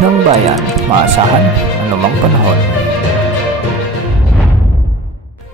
ng bayan, maasahan anumang panahon.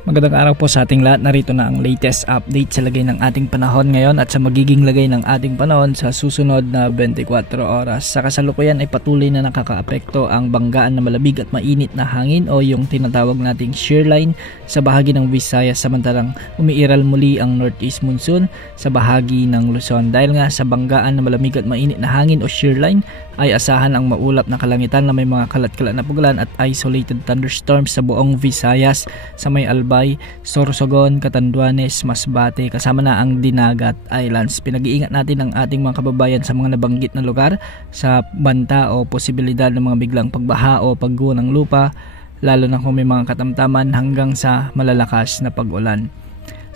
Magandang araw po sa ating lahat. Narito na ang latest update sa lagay ng ating panahon ngayon at sa magiging lagay ng ating panahon sa susunod na 24 oras. Sa kasalukuyan ay patuloy na nakakaapekto ang banggaan na malabig at mainit na hangin o yung tinatawag nating shear line sa bahagi ng Visayas, samantalang umiiral muli ang northeast monsoon sa bahagi ng Luzon. Dahil nga sa banggaan na malamig at mainit na hangin o shear line ay asahan ang maulap na kalangitan na may mga kalat-kalat na pagulan at isolated thunderstorms sa buong Visayas, sa may Albay, Sorsogon, Catanduanes, Masbate, kasama na ang Dinagat Islands. Pinag-iingat natin ang ating mga kababayan sa mga nabanggit na lugar sa banta o posibilidad ng mga biglang pagbaha o pagguho ng lupa, lalo na kung may mga katamtaman hanggang sa malalakas na pag-ulan.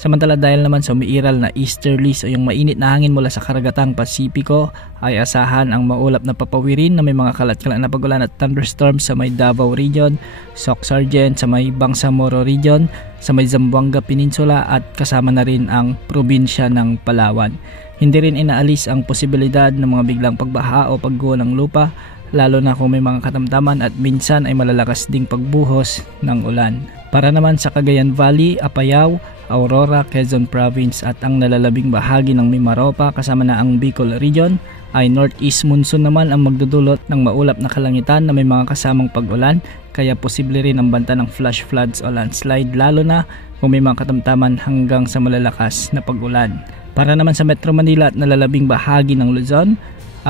Samantala, dahil naman sa umiiral na easterlies o yung mainit na hangin mula sa karagatang Pasipiko, ay asahan ang maulap na papawirin na may mga kalat-kalat na pagulan at thunderstorms sa may Davao Region, Soc-Sargent, sa may Bangsamoro Region, sa may Zamboanga Peninsula at kasama na rin ang probinsya ng Palawan. Hindi rin inaalis ang posibilidad ng mga biglang pagbaha o pagguho ng lupa, lalo na kung may mga katamtaman at minsan ay malalakas ding pagbuhos ng ulan. Para naman sa Cagayan Valley, Apayao, Aurora, Quezon Province at ang nalalabing bahagi ng Mimaropa kasama na ang Bicol Region, ay northeast monsoon naman ang magdudulot ng maulap na kalangitan na may mga kasamang pag-ulan, kaya posible rin ang banta ng flash floods o landslide, lalo na kung may mga katamtaman hanggang sa malalakas na pag-ulan. Para naman sa Metro Manila at nalalabing bahagi ng Luzon,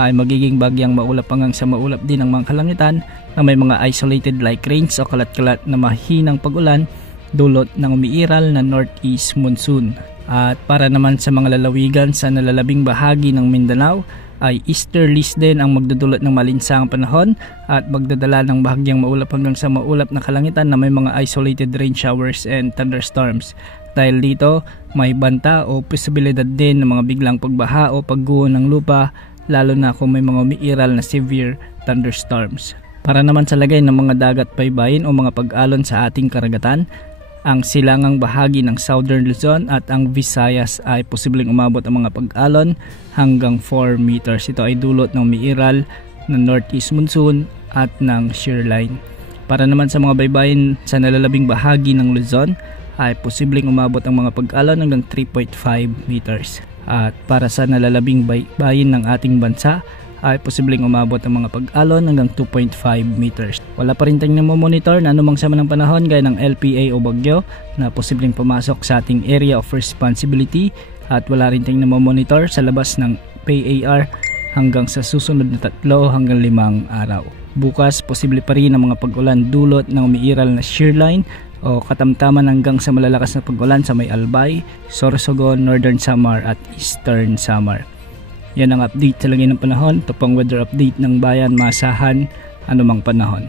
ay magiging bagyang maulap hanggang sa maulap din ang mga kalangitan na may mga isolated like rains o kalat-kalat na mahinang pag-ulan dulot ng umiiral na northeast monsoon. At para naman sa mga lalawigan sa nalalabing bahagi ng Mindanao, ay easterlies din ang magdudulot ng malinsangang panahon at magdadala ng bahagyang maulap hanggang sa maulap na kalangitan na may mga isolated rain showers and thunderstorms. Dahil dito, may banta o posibilidad din ng mga biglang pagbaha o pagguho ng lupa, lalo na kung may mga umiiral na severe thunderstorms. Para naman sa lagay ng mga dagat baybayin o mga pag-alon sa ating karagatan, ang silangang bahagi ng Southern Luzon at ang Visayas ay posibleng umabot ang mga pag-alon hanggang 4 meters. Ito ay dulot ng umiiral na northeast monsoon at ng shear line. Para naman sa mga baybayin sa nalalabing bahagi ng Luzon, ay posibleng umabot ang mga pag-alon hanggang 3.5 meters. At para sa nalalabing baybayin ng ating bansa, ay posibleng umabot ang mga pag-alon hanggang 2.5 meters. Wala pa rin tayong namomonitor na anumang sama ng panahon gaya ng LPA o bagyo na posibleng pumasok sa ating area of responsibility, at wala rin tayong namomonitor sa labas ng PAR hanggang sa susunod na 3 hanggang 5 araw. Bukas, posible pa rin ang mga pag-ulan dulot ng umiiral na shear line o katamtaman hanggang sa malalakas na pag-ulan sa may Albay, Sorsogon, Northern Samar at Eastern Samar. Yan ang update sa lagay ng panahon. Ito pang weather update ng bayan, maasahan anumang panahon.